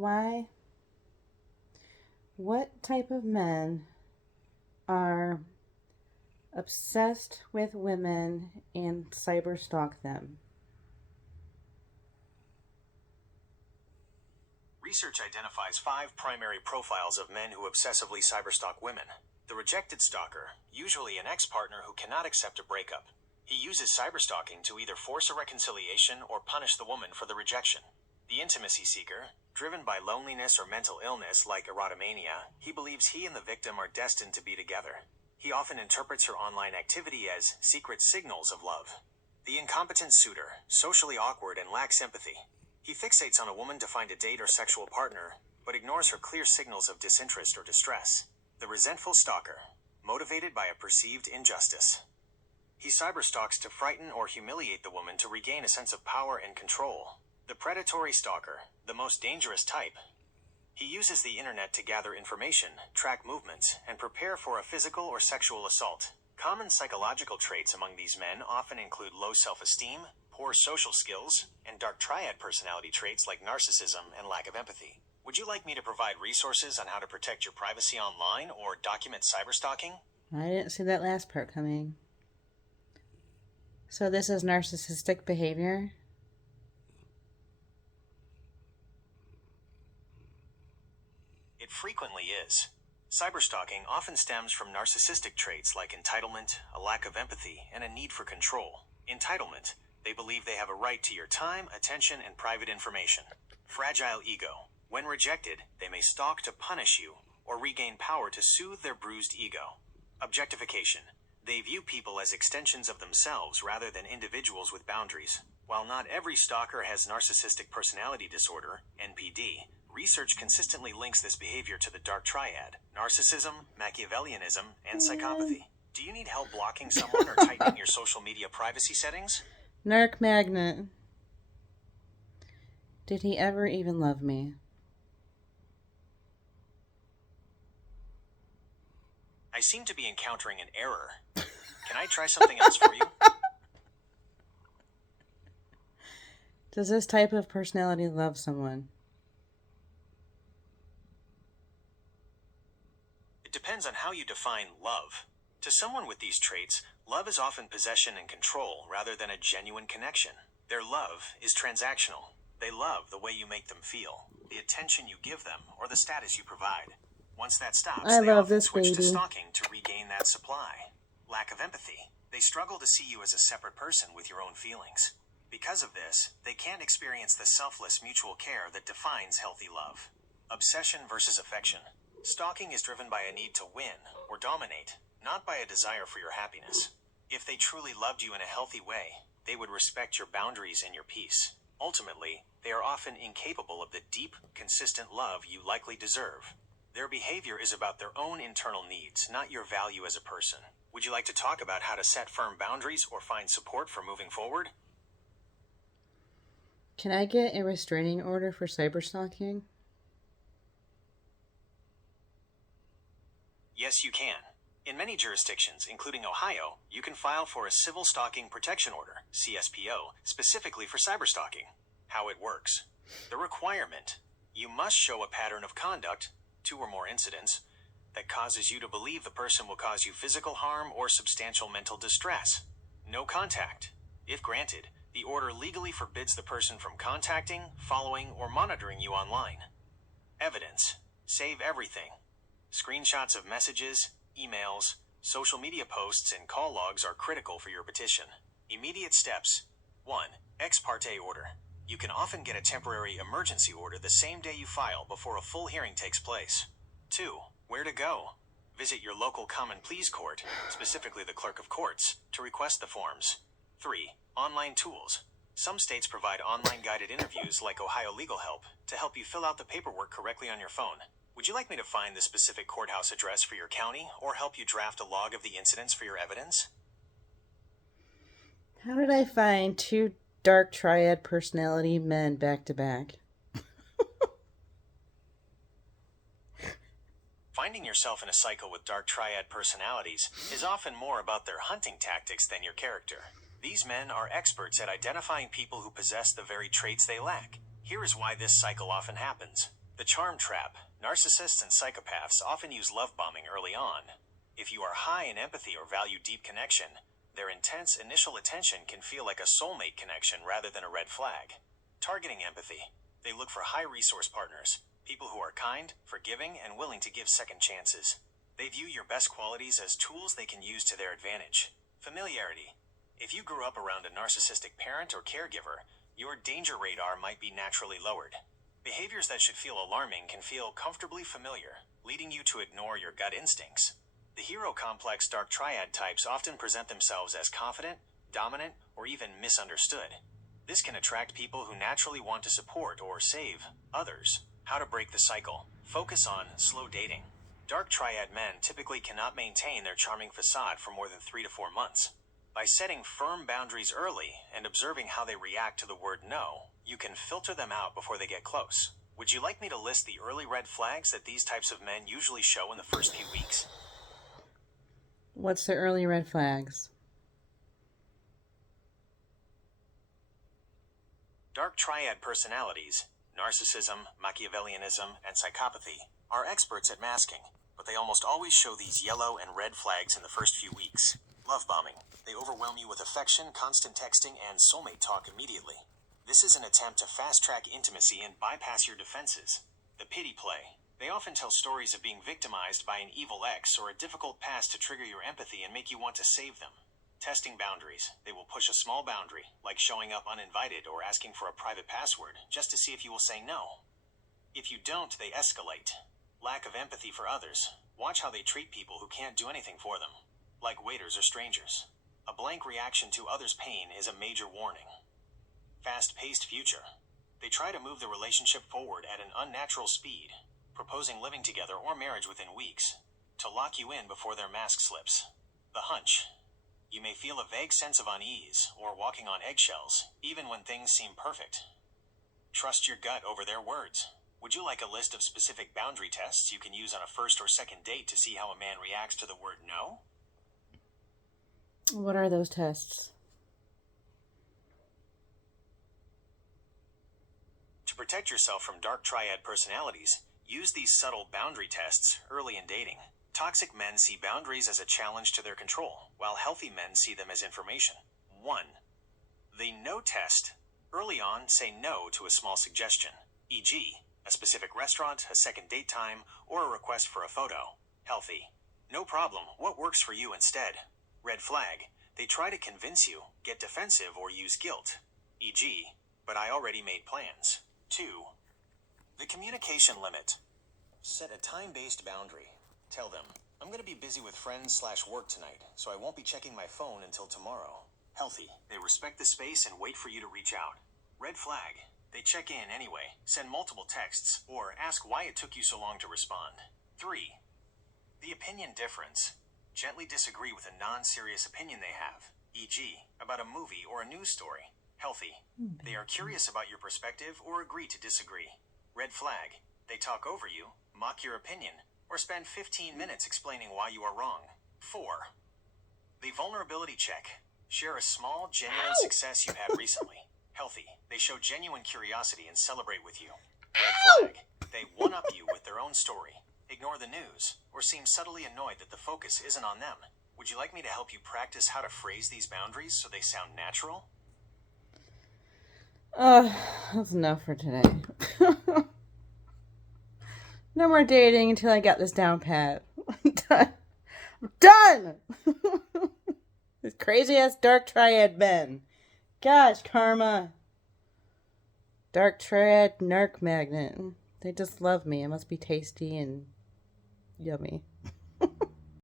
Why? What type of men are obsessed with women and cyber stalk them? Research identifies 5 primary profiles of men who obsessively cyberstalk women. The rejected stalker, usually an ex-partner who cannot accept a breakup. He uses cyberstalking to either force a reconciliation or punish the woman for the rejection. The intimacy seeker, driven by loneliness or mental illness like erotomania, he believes he and the victim are destined to be together. He often interprets her online activity as secret signals of love. The incompetent suitor, socially awkward and lacks empathy. He fixates on a woman to find a date or sexual partner, but ignores her clear signals of disinterest or distress. The resentful stalker, motivated by a perceived injustice. He cyberstalks to frighten or humiliate the woman to regain a sense of power and control. The predatory stalker, the most dangerous type. He uses the internet to gather information, track movements, and prepare for a physical or sexual assault. Common psychological traits among these men often include low self-esteem, poor social skills, and Dark Triad personality traits like narcissism and lack of empathy. Would you like me to provide resources on how to protect your privacy online or document cyberstalking? I didn't see that last part coming. So this is narcissistic behavior? It frequently is. Cyberstalking often stems from narcissistic traits like entitlement, a lack of empathy, and a need for control. Entitlement. They believe they have a right to your time, attention, and private information. Fragile ego. When rejected, they may stalk to punish you or regain power to soothe their bruised ego. Objectification. They view people as extensions of themselves rather than individuals with boundaries. While not every stalker has narcissistic personality disorder, NPD, research consistently links this behavior to the Dark Triad, narcissism, Machiavellianism, and psychopathy. Do you need help blocking someone or tightening your social media privacy settings? Narc magnet. Did he ever even love me? I seem to be encountering an error. Can I try something else for you? Does this type of personality love someone? It depends on how you define love. To someone with these traits, love is often possession and control rather than a genuine connection. Their love is transactional. They love the way you make them feel, the attention you give them, or the status you provide. Once that stops, I they love often this switch to baby. stalking to regain that supply. Lack of empathy. They struggle to see you as a separate person with your own feelings. Because of this, they can't experience the selfless mutual care that defines healthy love. Obsession versus affection. Stalking is driven by a need to win or dominate, not by a desire for your happiness. If they truly loved you in a healthy way, they would respect your boundaries and your peace. Ultimately, they are often incapable of the deep, consistent love you likely deserve. Their behavior is about their own internal needs, not your value as a person. Would you like to talk about how to set firm boundaries or find support for moving forward? Can I get a restraining order for cyberstalking? Yes, you can. In many jurisdictions, including Ohio, you can file for a Civil Stalking Protection Order, CSPO, specifically for cyberstalking. How it works. The requirement. You must show a pattern of conduct, 2 or more incidents, that causes you to believe the person will cause you physical harm or substantial mental distress. No contact. If granted, the order legally forbids the person from contacting, following, or monitoring you online. Evidence. Save everything. Screenshots of messages, emails, social media posts, and call logs are critical for your petition. Immediate steps. 1. Ex parte order. You can often get a temporary emergency order the same day you file before a full hearing takes place. 2. Where to go? Visit your local common pleas court, specifically the clerk of courts, to request the forms. 3. Online tools. Some states provide online guided interviews like Ohio Legal Help to help you fill out the paperwork correctly on your phone. Would you like me to find the specific courthouse address for your county or help you draft a log of the incidents for your evidence? How did I find 2 Dark Triad personality men back to back? Finding yourself in a cycle with Dark Triad personalities is often more about their hunting tactics than your character. These men are experts at identifying people who possess the very traits they lack. Here is why this cycle often happens. The charm trap. Narcissists and psychopaths often use love bombing early on. If you are high in empathy or value deep connection, their intense initial attention can feel like a soulmate connection rather than a red flag. Targeting empathy. They look for high-resource partners, people who are kind, forgiving, and willing to give second chances. They view your best qualities as tools they can use to their advantage. Familiarity. If you grew up around a narcissistic parent or caregiver, your danger radar might be naturally lowered. Behaviors that should feel alarming can feel comfortably familiar, leading you to ignore your gut instincts. The hero complex Dark Triad types often present themselves as confident, dominant, or even misunderstood. This can attract people who naturally want to support or save others. How to break the cycle. Focus on slow dating. Dark Triad men typically cannot maintain their charming facade for more than 3 to 4 months. By setting firm boundaries early and observing how they react to the word no, you can filter them out before they get close. Would you like me to list the early red flags that these types of men usually show in the first few weeks? What's the early red flags? Dark Triad personalities, narcissism, Machiavellianism, and psychopathy, are experts at masking, but they almost always show these yellow and red flags in the first few weeks. Love bombing. They overwhelm you with affection, constant texting, and soulmate talk immediately. This is an attempt to fast-track intimacy and bypass your defenses. The pity play. They often tell stories of being victimized by an evil ex or a difficult past to trigger your empathy and make you want to save them. Testing boundaries. They will push a small boundary, like showing up uninvited or asking for a private password, just to see if you will say no. If you don't, they escalate. Lack of empathy for others. Watch how they treat people who can't do anything for them, like waiters or strangers. A blank reaction to others' pain is a major warning. Fast-paced future. They try to move the relationship forward at an unnatural speed, proposing living together or marriage within weeks, to lock you in before their mask slips. The hunch. You may feel a vague sense of unease or walking on eggshells, even when things seem perfect. Trust your gut over their words. Would you like a list of specific boundary tests you can use on a first or second date to see how a man reacts to the word no? What are those tests? To protect yourself from Dark Triad personalities, use these subtle boundary tests early in dating. Toxic men see boundaries as a challenge to their control, while healthy men see them as information. 1. The no test. Early on, say no to a small suggestion, e.g., a specific restaurant, a second date time, or a request for a photo. Healthy. No problem, what works for you instead? Red flag. They try to convince you, get defensive, or use guilt, e.g., but I already made plans. 2. The communication limit. Set a time-based boundary. Tell them, I'm going to be busy with friends/work tonight, so I won't be checking my phone until tomorrow. Healthy. They respect the space and wait for you to reach out. Red flag. They check in anyway, send multiple texts, or ask why it took you so long to respond. 3. The opinion difference. Gently disagree with a non-serious opinion they have, e.g., about a movie or a news story. Healthy. They are curious about your perspective or agree to disagree. Red flag. They talk over you, mock your opinion, or spend 15 minutes explaining why you are wrong. 4. The vulnerability check. Share a small, genuine success you had recently. Healthy. They show genuine curiosity and celebrate with you. Red flag. They one-up you with their own story, ignore the news, or seem subtly annoyed that the focus isn't on them. Would you like me to help you practice how to phrase these boundaries so they sound natural? That's enough for today. No more dating until I got this down pat. I'm done. I'm done! This crazy ass Dark Triad men. Gosh, Karma. Dark Triad Narc Magnet. They just love me. It must be tasty and yummy.